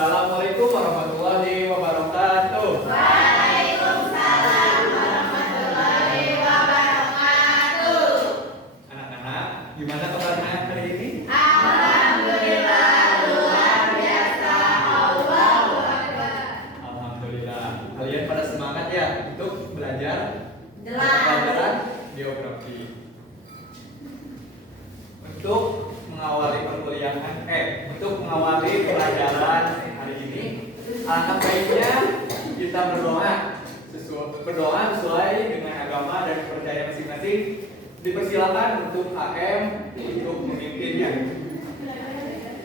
Assalamualaikum warahmatullahi wabarakatuh. Waalaikumsalam warahmatullahi wabarakatuh. Anak-anak, gimana kabarnya hari ini? Alhamdulillah luar biasa. Allahu Akbar. Alhamdulillah. Kalian pada semangat ya untuk belajar Jelas. pelajaran geografi. Untuk mengawali pelajaran hari ini, alangkah baiknya kita berdoa sesuai dengan agama dan kepercayaan masing-masing. Dipersilakan untuk HM untuk memimpinnya.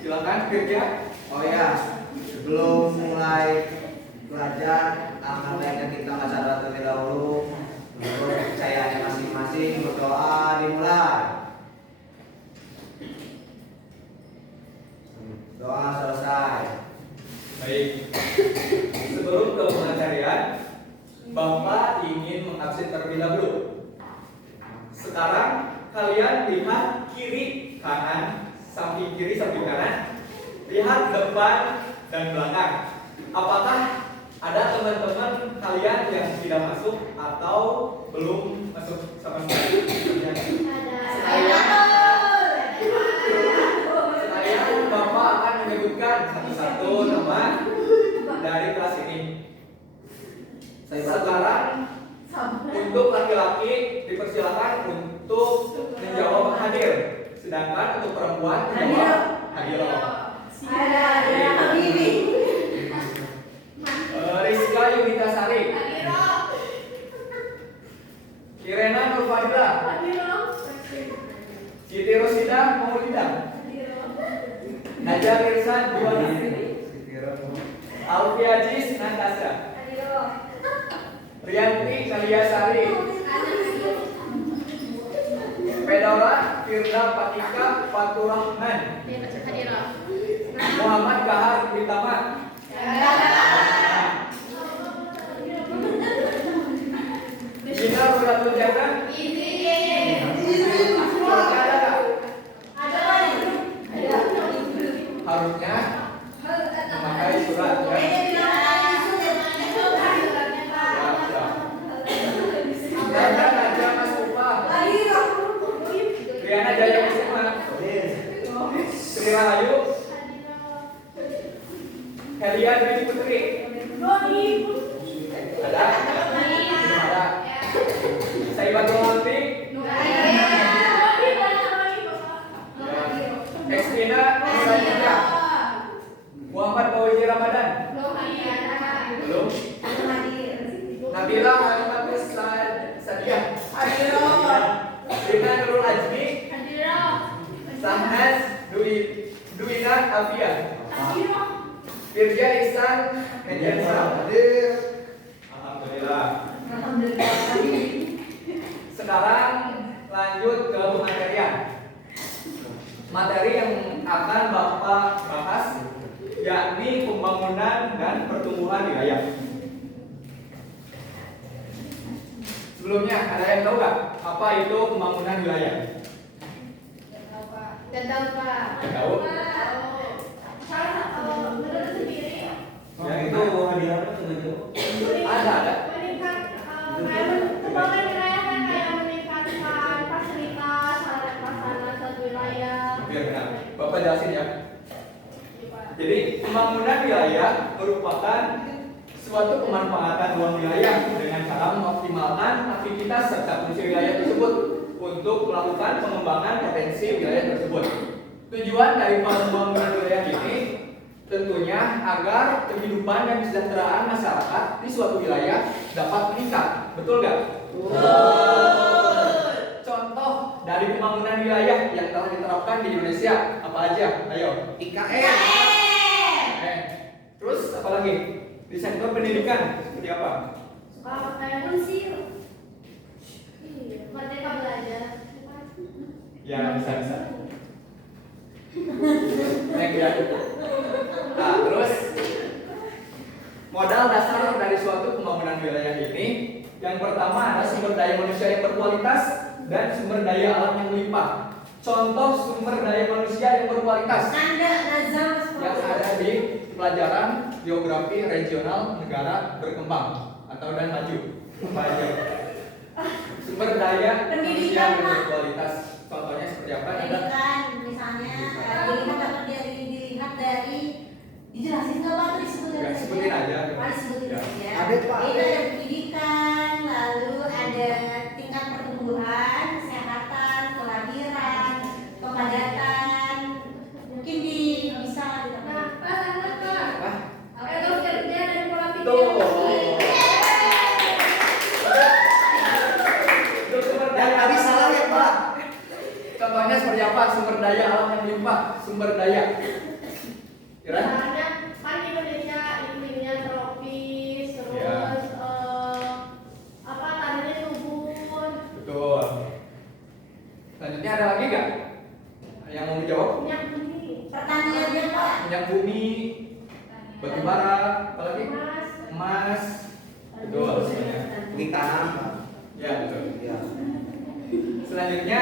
Silakan kerja. Oh ya, sebelum mulai belajar, alangkah baiknya kita baca terlebih dahulu. Menurut kepercayaannya masing-masing, berdoa dimulai. Doa selesai. Baik. Sebelum ke pengajaran, Bapak ingin mengabsen terlebih dahulu. Sekarang kalian lihat kiri kanan, samping kiri samping kanan, lihat depan dan belakang. Apakah ada teman-teman kalian yang tidak masuk atau belum masuk sama sekali? Sekalian Bapak akan menyebutkan satu-satu nama dari kelas ini. Sekarang untuk laki-laki dipersilakan untuk menjawab hadir, sedangkan untuk perempuan menjawab hadir. Rizka Yunita Sari, Kirena Nurfadila, Siti Rosida Maulida, Najwa Irsan Juwana, Alfi Ajis Natasha, Rianti Kaliasari, Pedora Firda Patika Faturrahman, Muhammad Kahar Witama, Gina Rulatul Jana. Harusnya memakai surat ya. Dan Raja Mas Upa, Riana Jaya Kusuma, Sri Rahayu, Helia Dwi Putri. Ada? Ada. Saibatul Lampi, Ekstina Nurajaya, Muhammad Fauzi Ramadan. Belum. Nabila Halimatus Sadiah, Rina Nurul Ajmi, Sahnas Duwina Afia, Firja Ihsan Mediansa. Alhamdulillah. Sekarang lanjut ke materian. Materi yang akan Bapak bahas yakni pembangunan dan pertumbuhan wilayah. Sebelumnya ada yang tahu nggak apa itu pembangunan wilayah? Tahu? Yang itu hadiahnya sengaja. Ada. Benar. Bapak jelasin ya. Jadi pembangunan wilayah merupakan suatu pemanfaatan ruang wilayah dengan cara mengoptimalkan aktivitas serta fungsi wilayah tersebut untuk melakukan pengembangan potensi wilayah tersebut. Tujuan dari pembangunan wilayah ini tentunya agar kehidupan dan kesejahteraan masyarakat di suatu wilayah dapat meningkat. Betul nggak? Contoh dari pembangunan wilayah yang telah diterapkan di Indonesia apa aja? Ayo. IKN. Terus apa lagi? Di sektor pendidikan seperti apa? Merdeka belajar. Ya bisa. Ya. Nah, terus modal dasar dari suatu pembangunan wilayah ini yang pertama ada sumber daya manusia yang berkualitas dan sumber daya alam yang melimpah. Contoh sumber daya manusia yang berkualitas yang ada di pelajaran geografi regional negara berkembang atau dan maju. Belajar sumber daya manusia Pendidikan, Pak. berkualitas. Contohnya seperti apa? Ada Pendidikan misalnya dilihat dari dijelasin nggak Pak? Disebutkan ya, sebutin aja. Disebutin Ya. saja. Ada, Pak. Itu ada pendidikan, lalu ada tingkat pertumbuhan, kesehatan, kelahiran, kepadatan. Mungkin bisa Nah, Pak, ada Pak. Apa? Etos kerja dan pola pikir. Tuh. Itu sumber Yang daya. tadi salah ya, Pak. Contohnya seperti apa? Sumber daya alam yang limpah, sumber daya. Kira? Misalnya kan Indonesia iklimnya tropis, terus Ya. apa tanahnya subur, Betul. Selanjutnya ada lagi nggak yang mau menjawab? minyak bumi, pertaniannya Pak. Minyak bumi, batu bara, apalagi emas, emas. Betul. Semuanya. Di tanah, Pak. Ya betul. Ya. Selanjutnya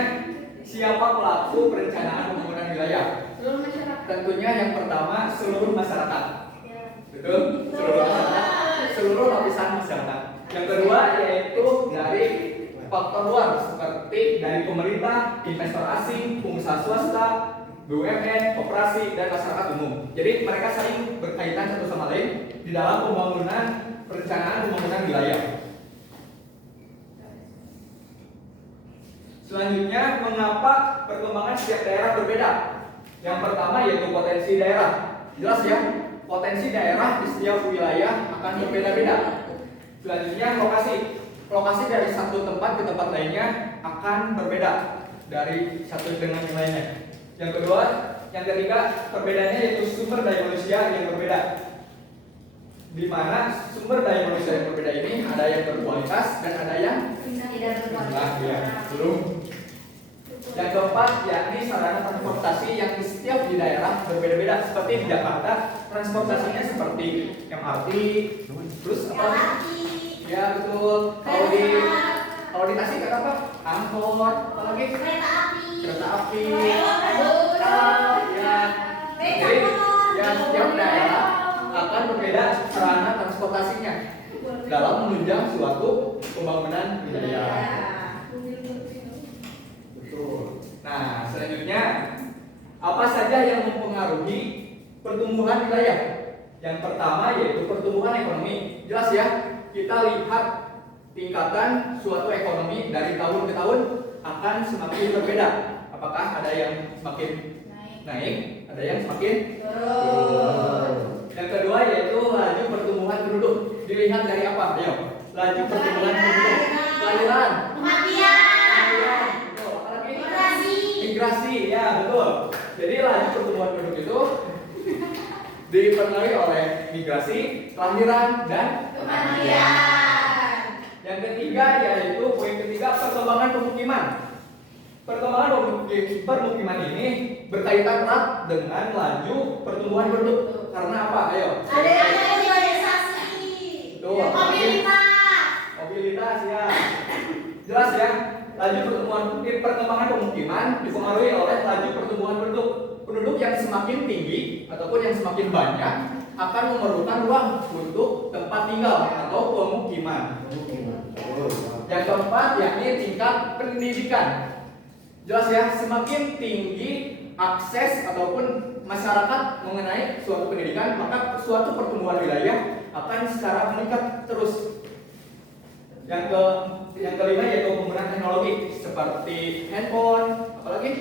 siapa pelaku perencanaan pembangunan wilayah? seluruh masyarakat. Tentunya yang pertama seluruh masyarakat. Ya. Betul? Seluruh masyarakat, seluruh lapisan masyarakat. Yang kedua yaitu dari faktor luar seperti dari pemerintah, investor asing, pengusaha swasta, BUMN, koperasi, dan masyarakat umum. Jadi mereka saling berkaitan satu sama lain di dalam pembangunan perencanaan pembangunan wilayah. Selanjutnya, mengapa perkembangan setiap daerah berbeda? Yang pertama yaitu potensi daerah. Jelas ya, potensi daerah di setiap wilayah akan berbeda-beda. Selanjutnya, lokasi. Lokasi dari satu tempat ke tempat lainnya akan berbeda dari satu dengan yang lainnya. Yang kedua, yang ketiga, perbedaannya yaitu sumber daya manusia yang berbeda. Di mana sumber daya manusia yang berbeda ini ada yang berkualitas dan ada yang Tidak berkualitas. ya, belum. Yang keempat, yakni sarana transportasi yang di setiap di daerah berbeda-beda. Seperti di Jakarta, transportasinya seperti MRT, terus apa? LRT, Ya betul. Kalau di Tasik ada apa? Angkot, apalagi kereta api, kereta api. bus, Ya. Jadi, ya setiap daerah akan berbeda sarana transportasinya dalam menunjang suatu pembangunan wilayah. Betul. Nah, selanjutnya apa saja yang mempengaruhi pertumbuhan wilayah? Yang pertama yaitu pertumbuhan ekonomi. Jelas ya, kita lihat tingkatan suatu ekonomi dari tahun ke tahun akan semakin berbeda. Apakah ada yang semakin naik, ada yang semakin turun. Yang kedua yaitu laju pertumbuhan penduduk. Dilihat dari apa? Ayo, laju pertumbuhan penduduk. Kelahiran. kematian, Betul. Apalagi? migrasi, Migrasi, ya betul. Jadi laju pertumbuhan penduduk itu dipengaruhi oleh migrasi, kelahiran, dan kematian. Yang ketiga yaitu poin ketiga perkembangan pemukiman. Perkembangan permukiman ini berkaitan erat dengan laju pertumbuhan penduduk. Karena apa? Ayo. Ada yang urbanisasi, Betul. Mobilitas ya. Jelas ya. Laju perkembangan pemukiman dipengaruhi oleh laju pertumbuhan penduduk. Penduduk yang semakin tinggi ataupun yang semakin banyak akan memerlukan ruang untuk tempat tinggal atau pemukiman. Yang keempat yakni tingkat pendidikan. Jelas ya, semakin tinggi akses ataupun masyarakat mengenai suatu pendidikan, maka suatu pertumbuhan wilayah akan secara meningkat terus. Yang kelima yaitu penggunaan teknologi seperti handphone, apalagi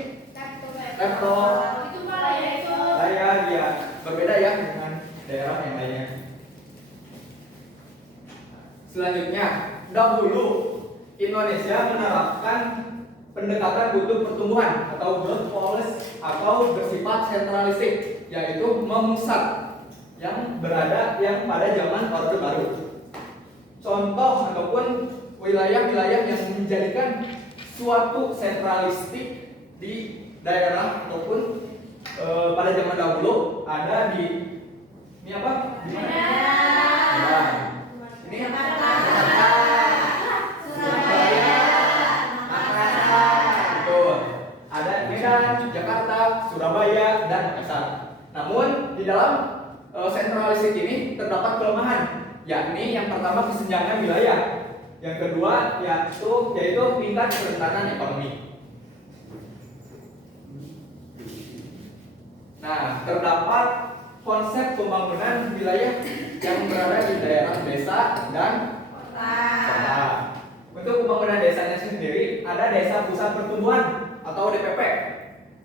laptop, itu Pak ya itu. layar, ya berbeda ya dengan daerah yang lainnya. Selanjutnya, dahulu Indonesia menerapkan pendekatan butuh pertumbuhan atau growth policy atau bersifat sentralistik, yaitu memusat yang pada zaman Orde Baru. Contoh ataupun wilayah-wilayah yang menjadikan suatu sentralistik di daerah ataupun pada zaman dahulu ada di ini apa? Di mana? Nah, ini Jakarta, Surabaya, Makassar. Betul. Ada Medan, Jakarta, Surabaya, dan Makassar. Namun di dalam sentralistik ini terdapat kelemahan, yakni yang pertama kesenjangan wilayah, yang kedua yaitu tingkat kerentanan ekonomi. Nah, terdapat konsep pembangunan wilayah yang berada di daerah desa dan kota. Untuk pembangunan desanya sendiri, ada desa pusat pertumbuhan atau DPP.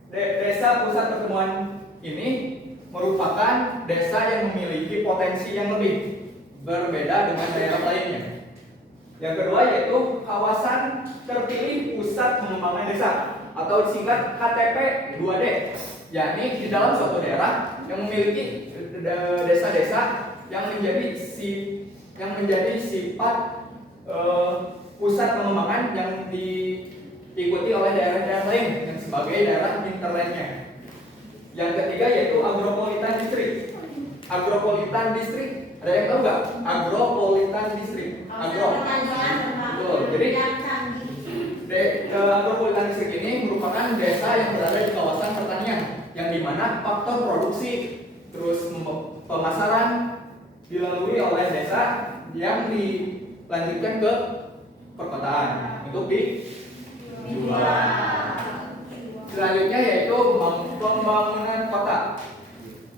Desa pusat pertumbuhan ini merupakan desa yang memiliki potensi yang lebih berbeda dengan daerah lainnya. Yang kedua yaitu kawasan terpilih pusat pengembangan desa atau disingkat KTP 2D, yakni di dalam suatu daerah yang memiliki desa-desa yang menjadi sifat pusat pengembangan yang diikuti oleh daerah-daerah lain yang sebagai daerah interlainnya. Yang ketiga yaitu agropolitan district. Agropolitan district, ada yang tahu nggak? Agropolitan district. Betul. Jadi agropolitan district ini merupakan desa yang berada di kawasan pertanian, yang dimana faktor produksi terus pemasaran dilalui oleh desa yang dilanjutkan ke perkotaan untuk dijual. Selanjutnya yaitu pembangunan kota.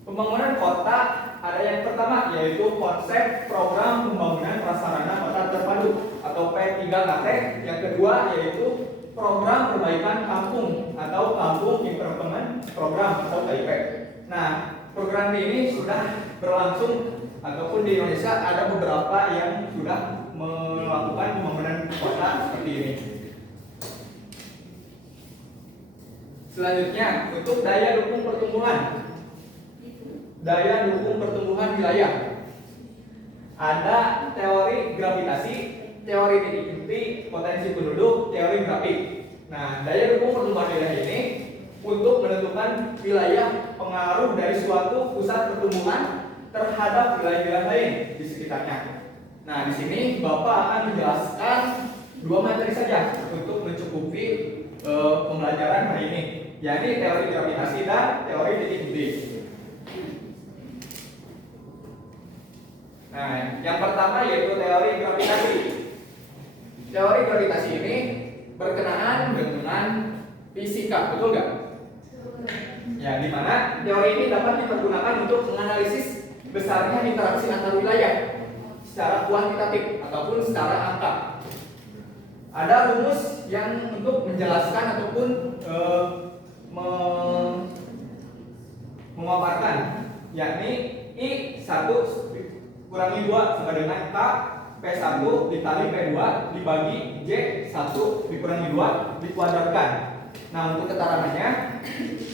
Pembangunan kota ada yang pertama yaitu konsep program pembangunan prasarana kota terpadu atau P3KT. Yang kedua yaitu program perbaikan kampung atau kampung improvement program atau KIP. Nah, program ini sudah berlangsung ataupun di Indonesia ada beberapa yang sudah melakukan pembangunan kota seperti ini. Selanjutnya, untuk daya dukung pertumbuhan. Daya dukung pertumbuhan wilayah. Ada teori gravitasi, teori titik inti, potensi penduduk, teori grafik. Nah, daya dukung pertumbuhan wilayah ini untuk menentukan wilayah pengaruh dari suatu pusat pertumbuhan terhadap wilayah lain di sekitarnya. Nah, di sini Bapak akan menjelaskan 2 materi saja untuk mencukupi pembelajaran hari ini, yakni teori gravitasi dan teori titik inti. Nah, yang pertama yaitu teori gravitasi. Teori gravitasi ini berkenaan dengan fisika, betul nggak? Ya, di mana teori ini dapat dipergunakan untuk menganalisis besarnya interaksi antar wilayah secara kuantitatif ataupun secara angka. Ada rumus yang untuk menjelaskan ataupun memaparkan, yakni I1 kurangi 2 sama dengan K P1 dikali P2 dibagi J1 dikurangi 2 dikuadratkan. Nah, untuk keterangannya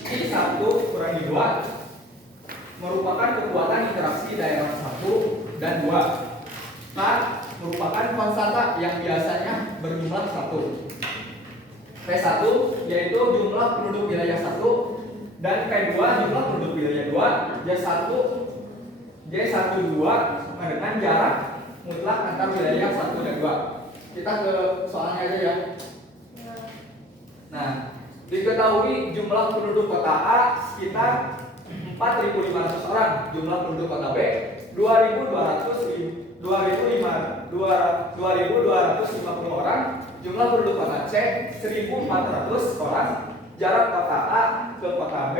I1 kurangi 2 merupakan kekuatan interaksi daerah 1 dan 2. K merupakan konstanta yang biasanya berjumlah 1. P1 yaitu jumlah penduduk wilayah 1 dan P2 jumlah penduduk wilayah 2. J12 sama dengan jarak mutlak antar wilayah 1 dan 2. Kita ke soalnya aja ya. Nah, diketahui jumlah penduduk kota A sekitar 4.500 orang, jumlah penduduk kota B 2.250 orang, jumlah penduduk kota C 1.400 orang, jarak kota A ke kota B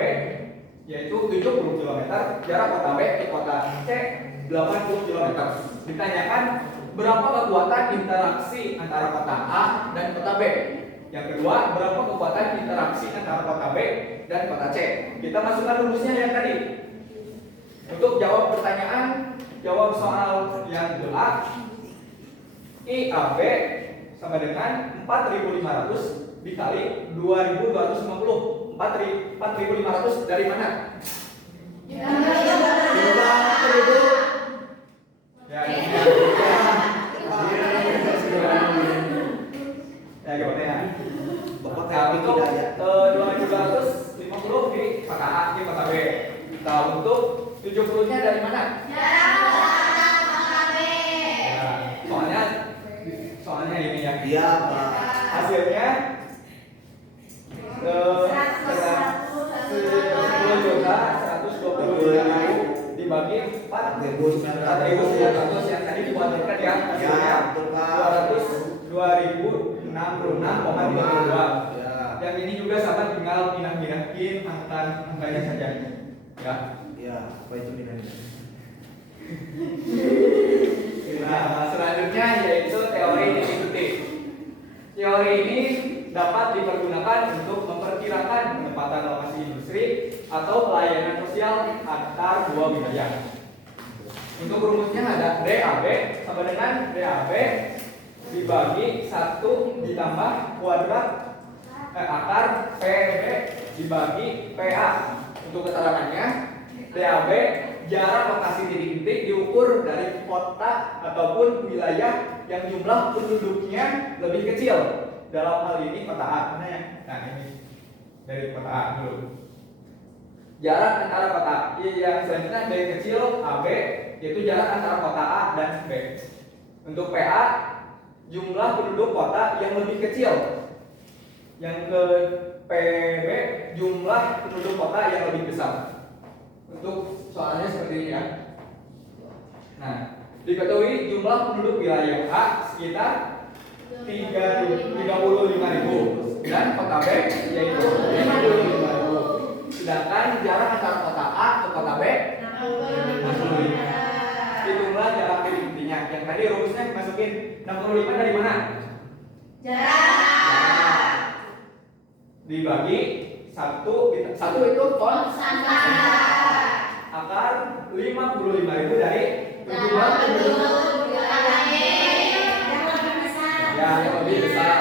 yaitu 70 km, jarak kota B ke kota C 80 km. Ditanyakan berapa kekuatan interaksi antara kota A dan kota B. Yang kedua, berapa kekuatan interaksi antara kota B dan kota C. Kita masukkan rumusnya yang tadi. Untuk jawab pertanyaan, jawab soal yang A, IAB sama dengan 4.500 dikali 2.250. 4.500 dari mana? Ya, gimana ya? Bapak Untuk 2.250 di kota A, di kota B. Nah, untuk 70-nya dari mana? Soalnya ini ya. Iya, Pak. Hasilnya 10.120.000 dibagi dibagi 4.900 yang tadi dibuatkan ya hasilnya Ya, betul, Pak. 202.066,32. Ya. Yang ini juga sama, tinggal pindah-pindahin angkanya saja ya. Ya, apa itu dinamika? Nah, selanjutnya yaitu teori titik-titik. Teori ini dapat dipergunakan untuk memperkirakan penempatan lokasi industri atau pelayanan sosial antar dua wilayah. Untuk rumusnya ada DAB sama dengan DAB dibagi 1 ditambah kuadrat akar PB dibagi PA. Untuk keterangannya, DAB jarak lokasi titik-titik diukur dari kota ataupun wilayah yang jumlah penduduknya lebih kecil. Dalam hal ini kota A. Mana ya? Nah, ini dari kota A dulu. Jarak antara kota A. Yang selanjutnya dari kecil AB yaitu jarak antara kota A dan B. Untuk PA jumlah penduduk kota yang lebih kecil. Yang ke PB jumlah penduduk kota yang lebih besar. Untuk soalnya seperti ini ya. Nah, diketahui jumlah penduduk wilayah A sekitar 35.000 dan kota B yaitu 55.000. Sedangkan jarak antara kota A ke kota B 65. Hitunglah jarak titik-titiknya. Yang tadi rumusnya masukin 65 dari mana? Jarak. Dibagi 1 itu Konstan. akar 55.000 dari jumlah penduduk yang lebih besar.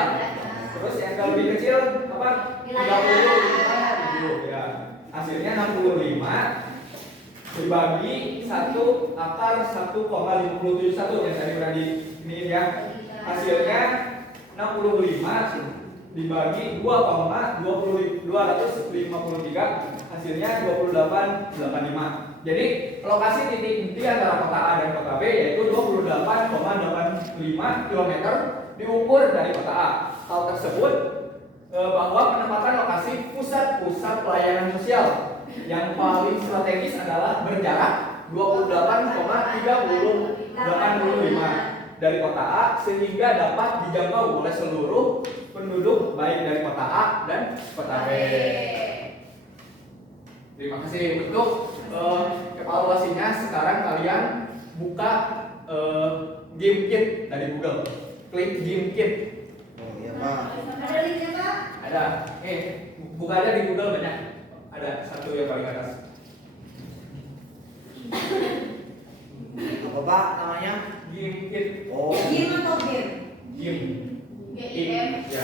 Terus yang lebih kecil apa? 35.000 ya. Hasilnya 65 dibagi 1 akar 1,571 yang tadi udah di ini ya. Hasilnya 65 dibagi 2,253 hasilnya 28,85. Jadi lokasi titik inti antara kota A dan kota B yaitu 28,85 km diukur dari kota A. Hal tersebut bahwa penempatan lokasi pusat-pusat pelayanan sosial yang paling strategis adalah berjarak 28,85 dari kota A sehingga dapat dijangkau oleh seluruh penduduk baik dari kota A dan kota B. Terima kasih. Untuk evaluasinya sekarang kalian buka game kit dari Google. Klik game kit. Oh iya, Pak. Ada linknya Pak? Ada. Buka aja di Google banyak. Ada satu yang paling atas. Apa, Pak, namanya? Game kit. Oh, Game atau game? Game. GIM. Ya.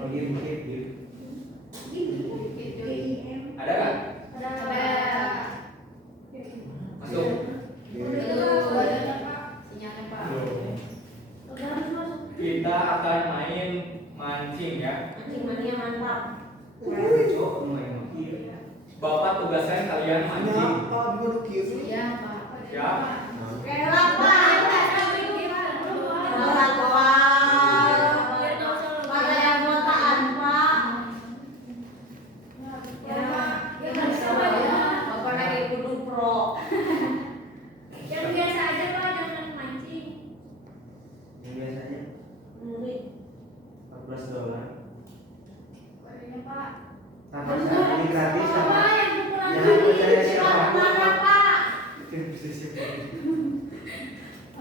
oh, game. Ada kan? Ada. Masuk. Sinyalnya Pak. Kita akan main mancing ya. Mancing mania mantap. Bapak tugaskan kalian mancing. Kenapa bunuh kieu? Iya Pak. Ya. Kelak Pak. Kelak Pak. Pada yang botaan Pak. Ya Pak. Bapak lagi kudu pro. Yang biasa aja Pak, jangan mancing. Yang biasanya Murid. $14. Iya Pak. Tanpa ini gratis Pak, sama. yang ukuran Jangan percaya ini. siapa. Mana Pak?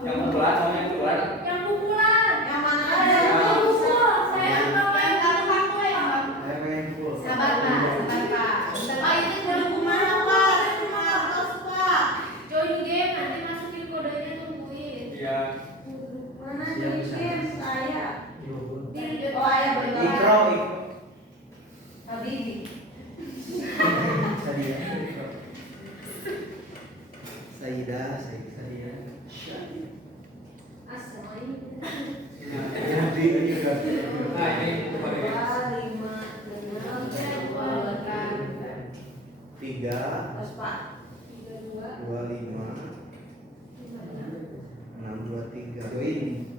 Yang ukuran, yang ukuran. Yang ukuran. Yang mana Ada ada? yang ukur. Saya bawa yang kaku ya. Saya pengen full. Sabar Pak, sabar Pak. Pak itu belum kemana Pak? Terus Pak. Join game, nanti masukin kodenya, tungguin. Iya. Mana Siap, di bisa. game saya? Di Oh ayah berdoa. Ikro. Tadi. Saida. Assalamualaikum. Nah ini kembali. 3, Terus Pak. 25, 623. Tuh ini.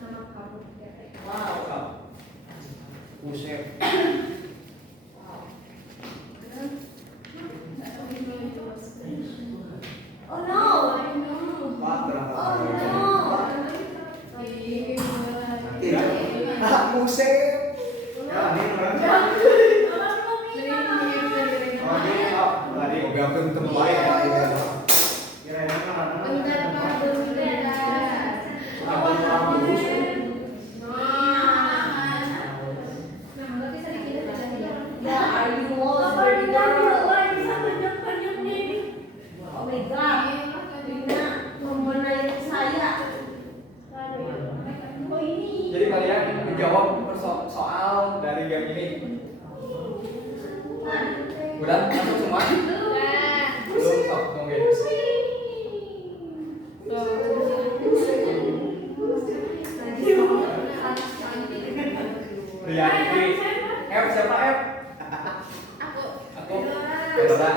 Nama kamu. Wow. Buset. Wow. Ninggalkeun teu bae ya. Kira-kira mana? Bentar Pak, bentar. Ya, are you all Bapak ready? ditanya, bisa banyak-banyak nih. Oh my god, Rina membenahi saya. Oh ini. Jadi kalian menjawab soal dari game ini. Udah masuk semua? Nah. Belum, sok tunggu. Reality. F siapa F? Aku. Aku. Coba.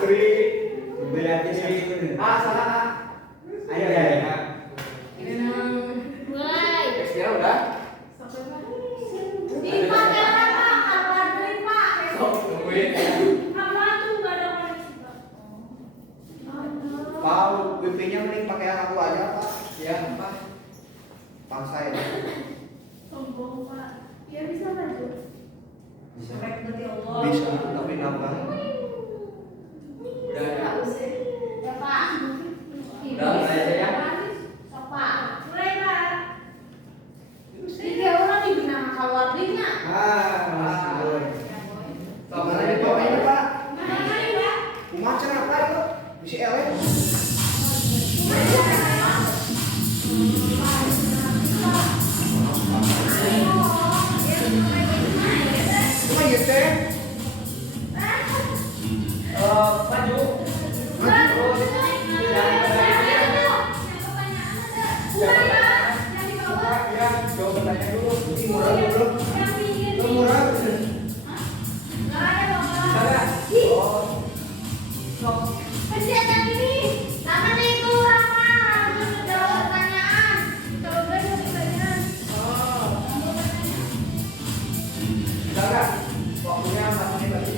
Sri. Reality. Ah, salah A. Ayo ya. Mulai. X-nya udah. Dipakai apa? Kalkulator Pak. Sok tungguin. Apa tuh nggak ada koneksi Pak? Pak, wifi-nya mending pakai yang aku aja, Pak. Ya, apa? Bangsa ya. Sombong Pak. Ya bisa maju. Bisa. Berarti Allah. Bisa, tapi nambah. Udah ya. Ya Pak. Udah, mulai aja ya. Sok Pak. Mulai Pak. Tiga orang dibina kalkulatornya. Boleh. Sok Mana mulai di bawahnya, Pak? Mana ini Pak? Kumaha apa itu? Bisa elek. Cuma ya teh. Maju. Maju. Ya, jawab pertanyaan dulu. Murah dulu. Murah. Salah. Oh. Sok. Salah. Waktunya 4 menit lagi.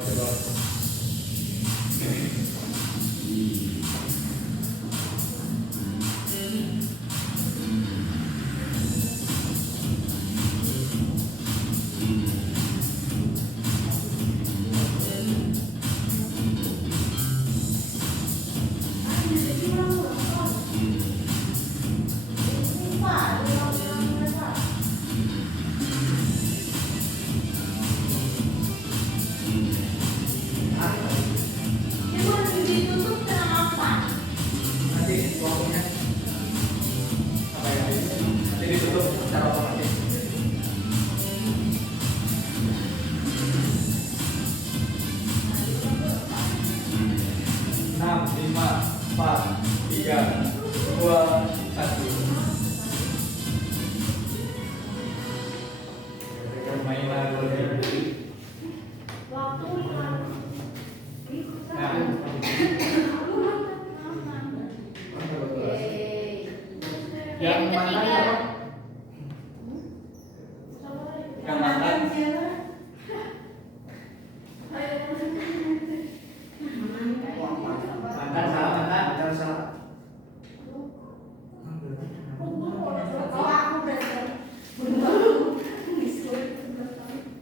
coba. Nanti waktunya apa ya? Nanti ditutup secara otomatis. Enam, lima, empat, tiga, dua, satu. Permainan lagi. Waktu Nah, yang mana siapa? Yang mana? Mantan salah mantan. Mantan salah.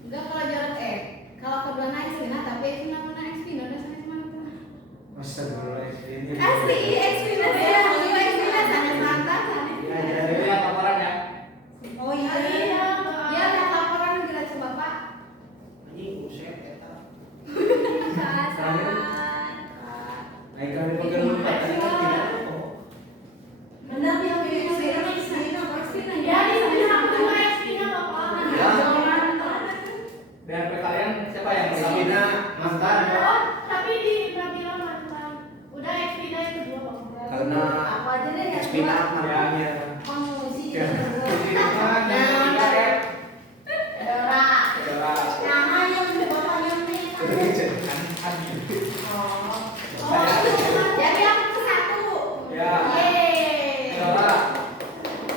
Enggak kalau jarak kalau kebetulan Expina tapi Expina mana Expina udah sana mana tuh? Astagfirullahaladzim. Asli Expina ya, kalau Expina sana mantan. Jadi lihat laporannya. Oh iya. Ya lihat laporan kita coba Pak. Ini usep eta. Sasaran. Naik kali pakai lupa tadi kan tidak. Benar ya Expina Expina ya di sini aku cuma Expina Bapak. Ya. Dan kalian siapa yang Sabina mantan. Oh, tapi di bilang mantan. Udah Expina yang kedua Bapak. Karena Aku aja deh ya. Spina mantannya. Kamu sih. Ya. Ini mana yang ketiga ya? Dora. Saudara. Nah, yang bapaknya nih. Kan Adi. Jadi aku ke satu. Ya. Yeay. Saudara.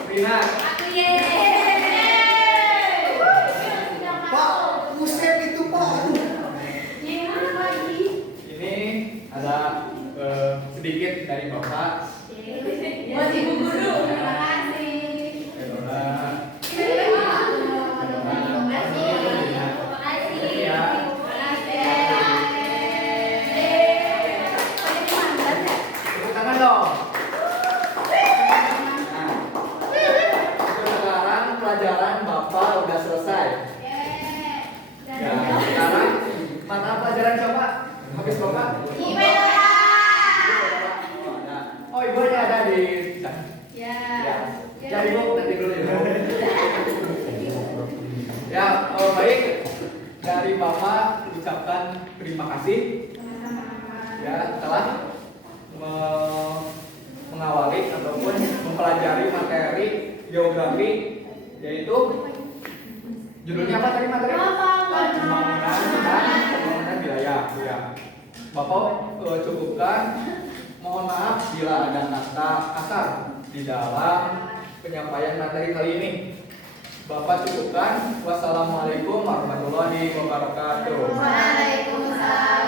Rina. Aku yeay. Pak, usep itu Pak. Gimana lagi? Ini ada sedikit dari Bapak. Buat Ibu Guru, terima kasih. Saudara. Terima kasih. Terima kasih. Ya. Tepuk tangan dong. Nah, sekarang pelajaran Bapak udah selesai. Ya, sekarang mata pelajaran coba habis Bapak. Oh, ibunya ada di ya. Jadi Bu, nanti dulu ya. Ya, baik. Dari Bapak ucapkan terima kasih ya telah mengawali ataupun mempelajari materi geografi, yaitu judulnya apa tadi materi? Pembangunan wilayah. Ya. Bapak cukupkan. Mohon maaf bila ada kata kasar di dalam penyampaian materi kali ini. Bapak cukupkan. Wassalamualaikum warahmatullahi wabarakatuh. Waalaikumsalam.